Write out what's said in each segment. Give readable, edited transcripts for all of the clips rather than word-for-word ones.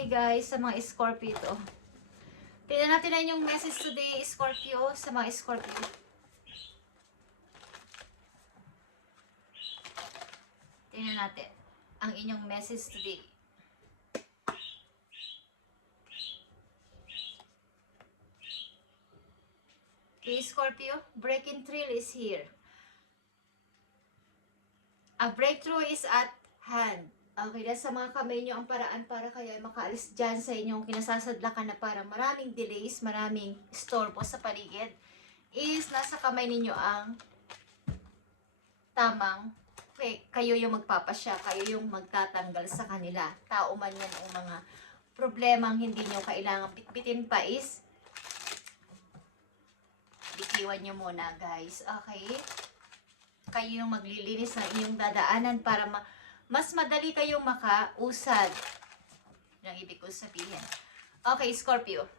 Okay guys, sa mga Scorpio ito. Tingnan natin na yung message today, Scorpio, sa mga Scorpio. Tingnan natin ang inyong message today. Okay, Scorpio, breaking thrill is here. A breakthrough is at hand. Okay, dahil sa mga kamay nyo ang paraan para kayo ay makaalis dyan sa inyong kinasasadlakan na parang maraming delays, maraming storbo sa paligid, is nasa kamay ninyo ang tamang kayo yung magpapasya, kayo yung magtatanggal sa kanila. Tao man yan ang mga problemang hindi nyo kailangan bitbitin pa is bitiwan nyo muna guys. Okay? Kayo yung maglilinis ng inyong dadaanan para mas madali kayong makausad. Yan ang ibig ko sabihin. Okay, Scorpio.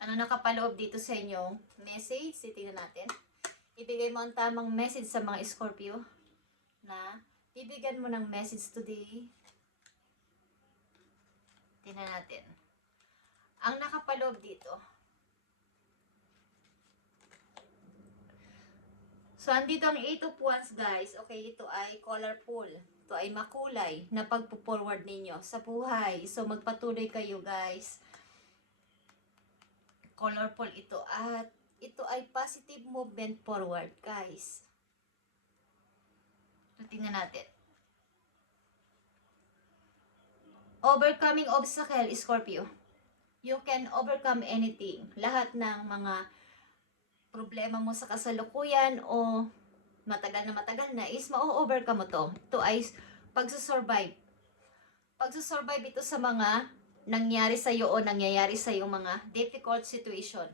Ano nakapaloob dito sa inyong message? Titingnan natin. Ibigay mo ang tamang message sa mga Scorpio na bibigyan mo ng message today. Tingnan natin. Ang nakapaloob dito. So, andito ang 8 of Wands, guys. Okay, ito ay colorful. Ito ay makulay na pagpo-forward ninyo sa buhay. So, magpatuloy kayo, guys. Colorful ito. At ito ay positive movement forward, guys. So, tingnan natin. Overcoming obstacle, Scorpio. You can overcome anything. Lahat ng mga problema mo sa kasalukuyan o matagal na is ma-overcome mo to. Ito ay pagsusurvive. Pagsusurvive ito sa mga nangyari sa iyo o nangyayari sa iyo mga difficult situation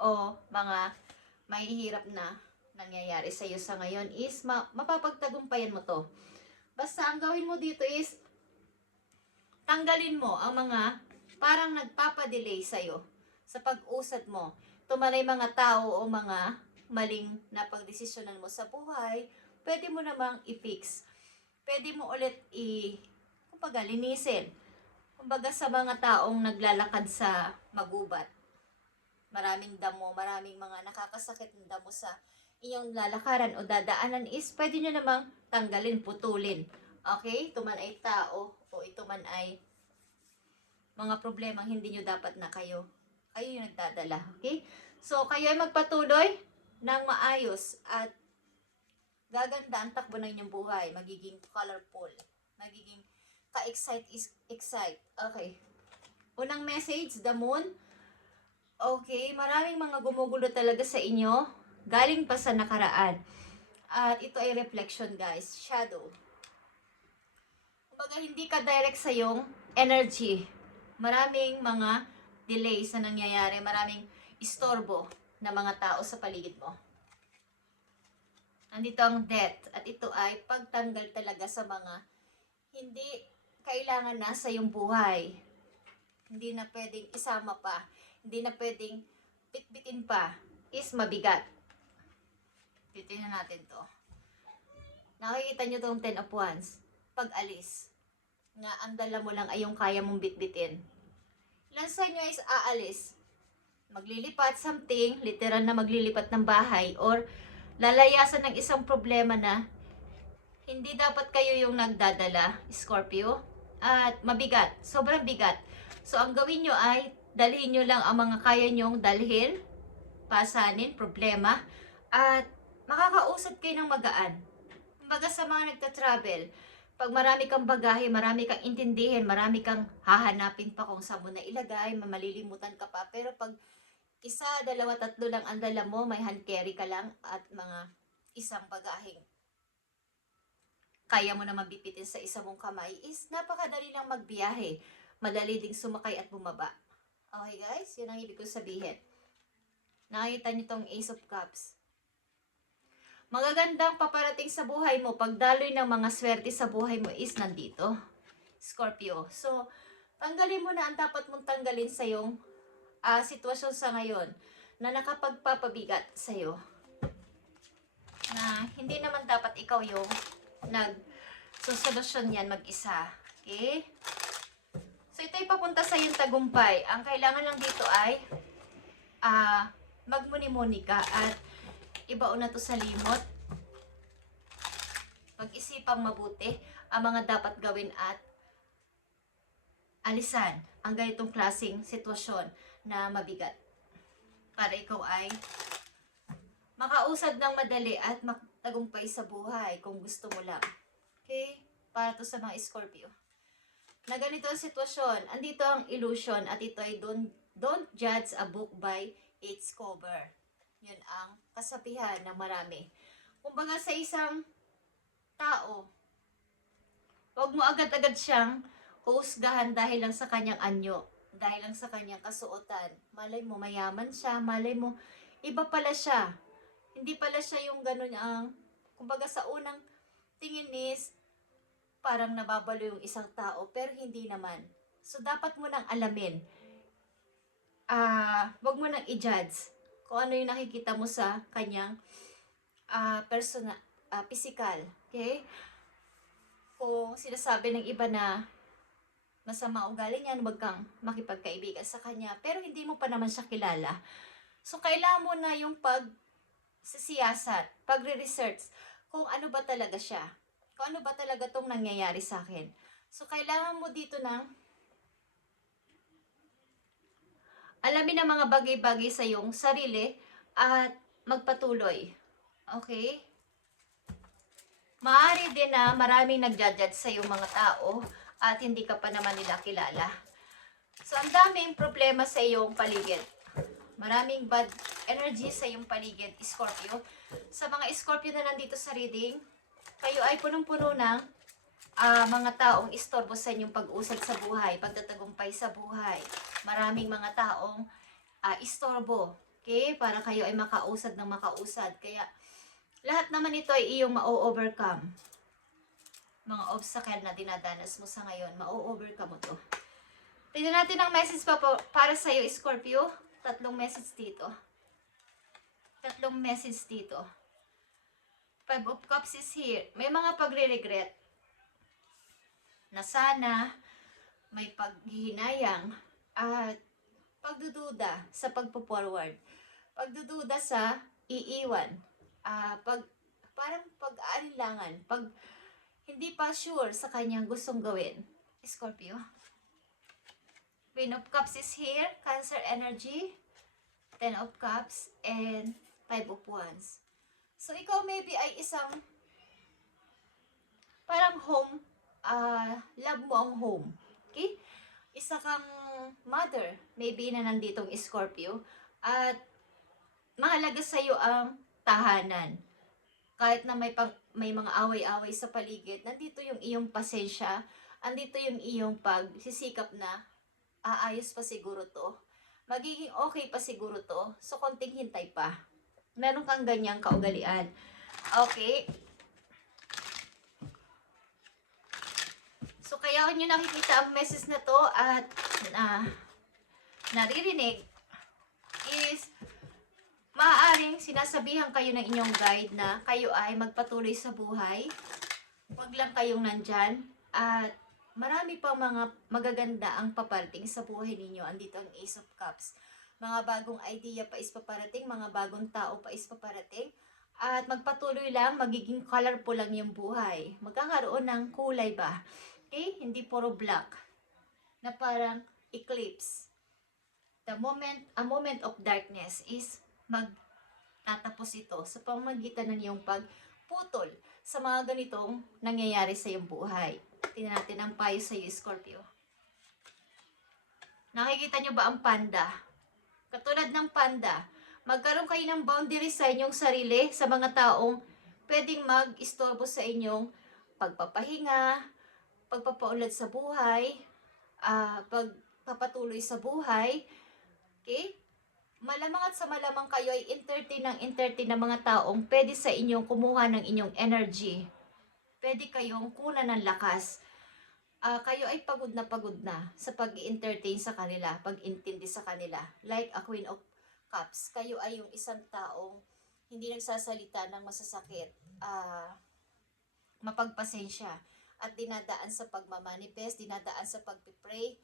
o mga mahihirap na nangyayari sa iyo sa ngayon is mapapagtagumpayan mo to. Basta ang gawin mo dito is tanggalin mo ang mga parang nagpapadelay sa iyo sa pag-usad mo. Tumanay mga tao o mga maling napagdesisyonan mo sa buhay, pwede mo namang i-fix. Pwede mo ulit kumbaga, linisin. Kumbaga sa mga taong naglalakad sa magubat. Maraming damo, maraming mga nakakasakit ng damo sa iyong lalakaran o dadaanan is pwede nyo namang tanggalin, putulin. Okay? Ito man ay tao o ito man ay mga problemang hindi nyo dapat na kayo yung nagdadala. Okay? So, kayo ay magpatuloy ng maayos at gaganda ang takbo ng inyong buhay. Magiging colorful. Magiging ka-excite. Okay. Unang message, the moon. Okay, maraming mga gumugulo talaga sa inyo. Galing pa sa nakaraan. At ito ay reflection, guys. Shadow. Kumbaga, hindi ka direct sa iyong energy. Maraming mga delays na nangyayari, maraming istorbo na mga tao sa paligid mo. Nandito ang death at ito ay pagtanggal talaga sa mga hindi kailangan na sa iyong buhay. Hindi na pwedeng isama pa, hindi na pwedeng bitbitin pa, is mabigat. Titingnan natin to. Nakikita nyo tong 10 of Wands. Pag-alis. Nga ang dala mo lang ay yung kaya mong bitbitin. Ilan sa inyo is aalis? Maglilipat something, literal na maglilipat ng bahay or lalayasan ng isang problema na hindi dapat kayo yung nagdadala, Scorpio. At mabigat, sobrang bigat. So ang gawin nyo ay dalhin nyo lang ang mga kaya nyong dalhin, pasanin, problema, at makakausad kayo ng magaan. Kumbaga sa mga nagta-travel, pag marami kang bagahe, marami kang intindihin, marami kang hahanapin pa kung saan mo na ilagay, malilimutan ka pa. Pero pag isa, dalawa, tatlo lang ang dala mo, may hand carry ka lang at mga isang bagaheng kaya mo na mabipitin sa isa mong kamay is napakadali lang magbiyahe. Madali ding sumakay at bumaba. Okay guys, yun ang ibig ko sabihin. Nakita niyo tong Ace of Cups. Magagandang paparating sa buhay mo, pagdaloy ng mga swerte sa buhay mo is nandito, Scorpio. So, tanggalin mo na ang dapat mong tanggalin sa iyong sitwasyon sa ngayon na nakapagpapabigat sa iyo. Na hindi naman dapat ikaw yung nagsosolusyon yan mag-isa. Okay? So, ito'y papunta sa iyong tagumpay. Ang kailangan lang dito ay magmuni-muni ka at ibaon na to sa limot. Pag-isipang mabuti ang mga dapat gawin at alisan ang ganitong klaseng sitwasyon na mabigat para ikaw ay makausad ng madali at magtagumpay sa buhay kung gusto mo lang. Okay? Para to sa mga Scorpio. Na ganito ang sitwasyon, andito ang illusion at ito ay don't judge a book by its cover. Yun ang kasabihan ng marami. Kumbaga sa isang tao, huwag mo agad-agad siyang husgahan dahil lang sa kanyang anyo, dahil lang sa kanyang kasuotan. Malay mo mayaman siya, malay mo iba pala siya. Hindi pala siya yung ganun ang, kumbaga sa unang tingin is, parang nababalo yung isang tao, pero hindi naman. So, dapat mo nang alamin. Wag mo nang i-judge kung ano yung nakikita mo sa kanyang physical. Okay? Kung sinasabi ng iba na masama ugali niyan, wag kang makipagkaibigan sa kanya, pero hindi mo pa naman siya kilala. So, kailangan mo na yung pag-sisiyasat, pagre-research, kung ano ba talaga siya. Kung ano ba talaga itong nangyayari sa akin. So, kailangan mo dito ng alamin ang mga bagay-bagay sa iyong sarili at magpatuloy. Okay? Maaari din na maraming nagja-judge sa iyong mga tao at hindi ka pa naman nila kilala. So, ang daming problema sa iyong paligid. Maraming bad energy sa iyong paligid, Scorpio. Sa mga Scorpio na nandito sa reading, kayo ay punong-puno ng mga taong istorbo sa inyong pag-usad sa buhay, pagtatagumpay sa buhay. Maraming mga taong istorbo, okay? Para kayo ay makausad ng makausad. Kaya lahat naman ito ay iyong ma-overcome. Mga obstacle na dinadanas mo sa ngayon, ma-overcome mo to. Tignan natin ang message pa po para sa iyo, Scorpio. 3 message dito. 3 message dito. 5 of Cups is here. May mga pagre-regret na sana may paghihinayang at pagdududa sa pagpo-forward. Pagdududa sa iiwan. Parang pag-aalinlangan. Pag hindi pa sure sa kanyang gustong gawin. Scorpio. Queen of Cups is here. Cancer energy. 10 of Cups and 5 of Wands. So, ikaw maybe ay isang parang home, love mo ang home. Okay? Isa kang mother, maybe na nanditong Scorpio, at mahalaga sa iyo ang tahanan. Kahit na may mga away-away sa paligid, nandito yung iyong pasensya, andito yung iyong pagsisikap na aayos pa siguro to. Magiging okay pa siguro to. So, konting hintay pa. Meron kang ganyang kaugalian. Okay? So, kaya nyo nakikita ang message na to at naririnig is maaaring sinasabihan kayo ng inyong guide na kayo ay magpatuloy sa buhay. Huwag lang kayong nandyan. At marami pang mga magaganda ang paparating sa buhay ninyo. Andito ang Ace of Cups. Mga bagong idea pa is paparating, mga bagong tao pa is paparating. At magpatuloy lang, magiging colorful lang yung buhay. Magkakaroon ng kulay ba? Okay? Hindi puro black. Na parang eclipse. A moment of darkness is magtatapos ito sa pamamagitan ng iyong pagputol sa mga ganitong nangyayari sa iyong buhay. Tingnan natin ang payo sa iyo, Scorpio. Nakikita nyo ba ang panda? Katulad ng panda, magkaroon kayo ng boundaries sa inyong sarili sa mga taong pwedeng mag-istorbo sa inyong pagpapahinga, pagpapaunlad sa buhay, pagpapatuloy sa buhay. Okay? Malamang at sa malamang kayo ay entertain ng mga taong pwede sa inyong kumuha ng inyong energy. Pwede kayong kunan ng lakas. Kayo ay pagod na sa pag-i-entertain sa kanila, pag-intindi sa kanila. Like a Queen of Cups, kayo ay yung isang taong hindi nagsasalita ng masasakit, mapagpasensya, at dinadaan sa pagmamanifest, dinadaan sa pagpipray,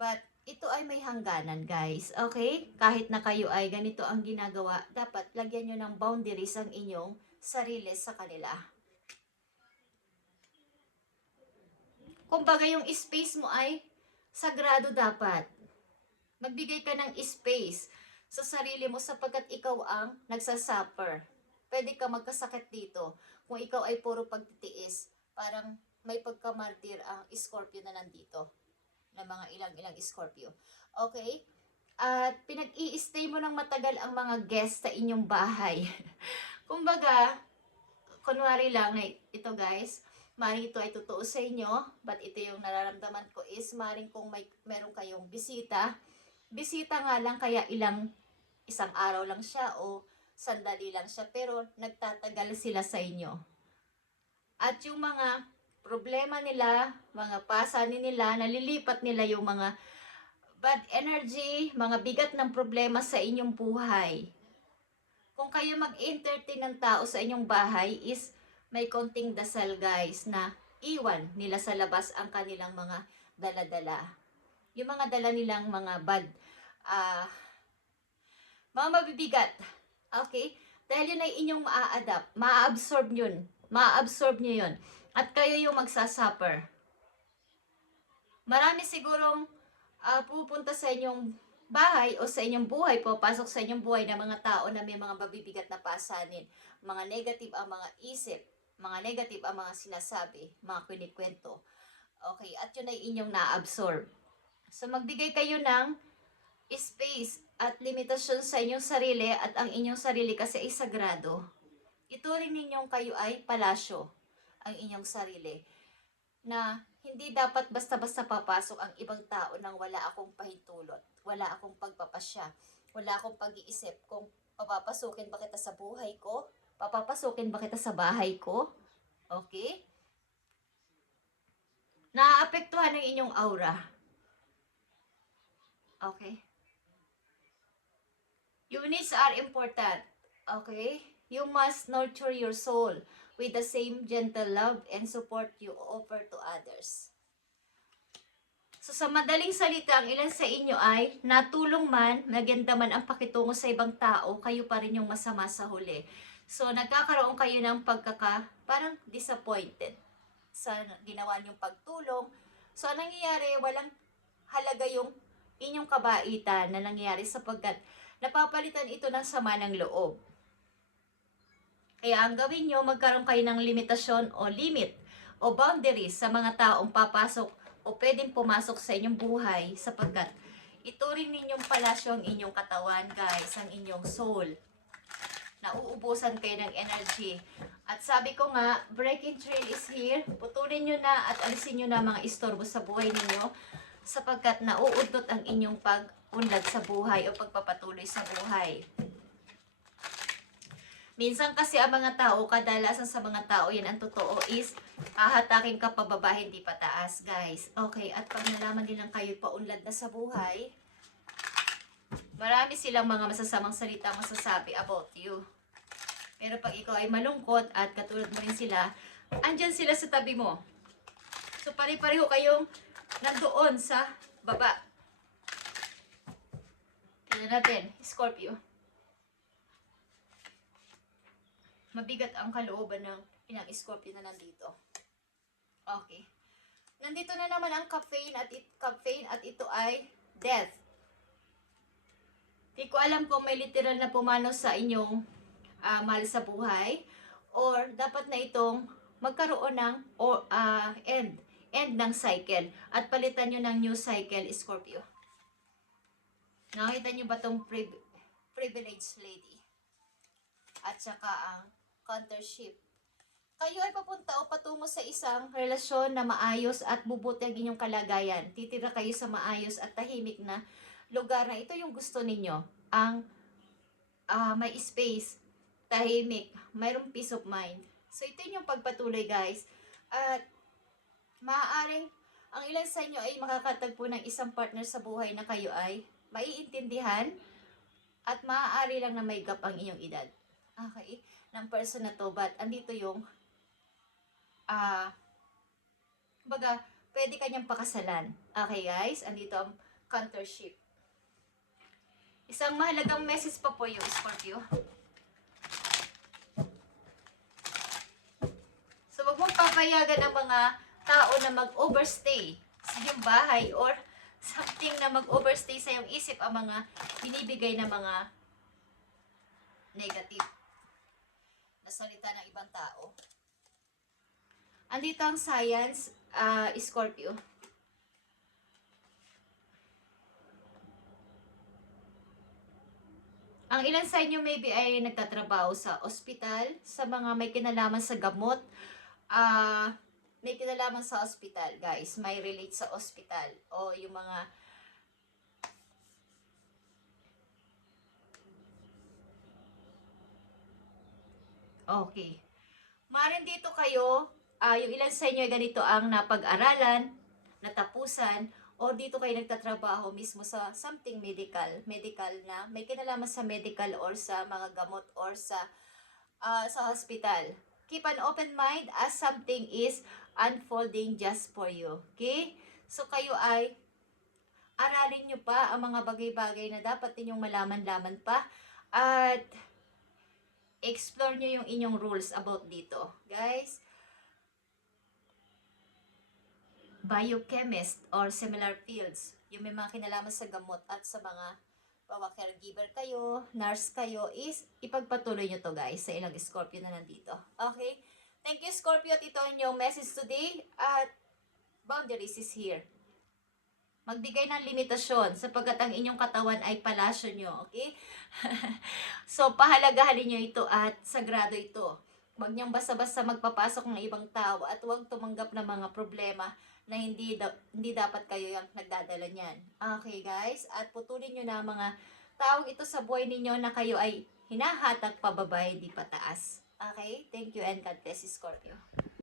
But ito ay may hangganan, guys. Okay? Kahit na kayo ay ganito ang ginagawa, dapat lagyan nyo ng boundaries ang inyong sarili sa kanila. Kumbaga yung space mo ay sagrado dapat. Magbigay ka ng space sa sarili mo sapagkat ikaw ang nagsasuffer. Pwede ka magkasakit dito kung ikaw ay puro pagtitiis. Parang may pagkamartir ang Scorpio na nandito. Na mga ilang Scorpio. Okay? At pinag-i-stay mo ng matagal ang mga guests sa inyong bahay. Kumbaga, kunwari lang na ito guys, maring ito ay totoo sa inyo, but ito yung nararamdaman ko is maring kung meron kayong bisita, bisita nga lang kaya isang araw lang siya o sandali lang siya, pero nagtatagal sila sa inyo. At yung mga problema nila, mga pasanin nila, nalilipat nila yung mga bad energy, mga bigat ng problema sa inyong buhay. Kung kayo mag-entertain ng tao sa inyong bahay is may konting dasal guys na iwan nila sa labas ang kanilang mga dala-dala. Yung mga dala nilang mga bad, mga mabibigat. Okay? Dahil yun ay inyong maa-adapt, maa-absorb yun. Maa-absorb nyo yun. At kayo yung magsasuffer. Marami sigurong pupunta sa inyong bahay o sa inyong buhay, papasok sa inyong buhay na mga tao na may mga mabibigat na pasanin. Mga negative ang mga isip, mga negative ang mga sinasabi, mga kwento. Okay, at yun ay inyong na-absorb. So magbigay kayo ng space at limitasyon sa inyong sarili at ang inyong sarili kasi ay sagrado. Ituring ninyong kayo ay palasyo, ang inyong sarili. Na hindi dapat basta-basta papasok ang ibang tao nang wala akong pahintulot, wala akong pagpapasya, wala akong pag-iisip kung papapasukin ba kita sa buhay ko, papapasukin ba kita sa bahay ko, okay? Naaapektuhan ng inyong aura. Okay? Units are important, okay? You must nurture your soul with the same gentle love and support you offer to others. So sa madaling salita, ang ilan sa inyo ay natulong man, maganda man ang pakitungo sa ibang tao, kayo pa rin yung masama sa huli. So nagkakaroon kayo ng parang disappointed sa ginawa niyong pagtulong. So ang nangyayari, walang halaga yung inyong kabaitan na nangyayari sapagkat napapalitan ito ng sama ng loob. Kaya ang gawin nyo, magkaroon kayo ng limitasyon o limit o boundaries sa mga taong papasok o pwedeng pumasok sa inyong buhay sapagkat ituring ninyong palasyo ang inyong katawan guys, ang inyong soul. Nauubusan kayo ng energy. At sabi ko nga, breaking trail is here. Putulin nyo na at alisin nyo na mga istorbo sa buhay ninyo sapagkat nauudot ang inyong pag-unlad sa buhay o pagpapatuloy sa buhay. Minsan kasi ang mga tao, kadalasan sa mga tao, yan ang totoo is, hahatakin ka pababa, hindi pataas, guys. Okay, at pag nalaman nilang kayo paunlad na sa buhay, marami silang mga masasamang salita masasabi about you. Pero pag ikaw ay malungkot at katulad mo rin sila, andyan sila sa tabi mo. So pare-pareho kayong nandoon sa baba. Tignan natin, Scorpio. Mabigat ang kalooban ng inang Scorpio na nandito. Okay. Nandito na naman ang caffeine at ito ay death. Di ko alam kung may literal na pumano sa inyong mahal sa buhay or dapat na itong magkaroon ng end ng cycle at palitan nyo ng new cycle, Scorpio. Nakita nyo ba itong privileged lady? At saka ang countership. Kayo ay papunta o patungo sa isang relasyon na maayos at bubuti ang inyong kalagayan. Titira kayo sa maayos at tahimik na lugar na ito yung gusto ninyo. Ang may space, tahimik, mayroong peace of mind. So ito yung pagpatuloy guys. At maaaring ang ilan sa inyo ay makakatagpo ng isang partner sa buhay na kayo ay maiintindihan at maaari lang na may gap ang inyong edad. Okay? Ng person na to, but andito yung baga, pwede kanyang pakasalan. Okay guys? Andito ang countership. Isang mahalagang message pa po yung Scorpio. So, wag mong papayagan ng mga tao na mag-overstay sa iyong bahay or something na mag-overstay sa iyong isip ang mga binibigay na mga negative na salita ng ibang tao. Andito ang science, Scorpio. Ang ilan sa inyo maybe ay nagtatrabaho sa ospital, sa mga may kinalaman sa gamot, may kinalaman sa ospital, guys. May relate sa ospital. O yung mga okay. Maaaring dito kayo, yung ilan sa inyo ay ganito ang napag-aralan, natapusan, o dito kayo nagtatrabaho mismo sa something medical na may kinalaman sa medical or sa mga gamot or sa hospital. Keep an open mind as something is unfolding just for you. Okay? So kayo ay aralin nyo pa ang mga bagay-bagay na dapat ninyong malaman-laman pa at explore nyo yung inyong rules about dito. Guys, biochemist or similar fields, yung may mga kinalaman sa gamot at sa mga caregiver kayo, nurse kayo, is ipagpatuloy nyo to guys sa ilang Scorpio na nandito. Okay? Thank you Scorpio at ito ang inyong message today at boundaries is here. Magbigay ng limitasyon sapagkat ang inyong katawan ay palasyo nyo. Okay? So pahalagahan nyo ito at sagrado ito. Huwag niyang basta-basta magpapasok ng ibang tao at huwag tumanggap ng mga problema na hindi dapat kayo yung nagdadala niyan. Okay guys? At putulin nyo na mga taong ito sa buhay ninyo na kayo ay hinahatak pababa, hindi pataas. Okay? Thank you and God bless you, Scorpio.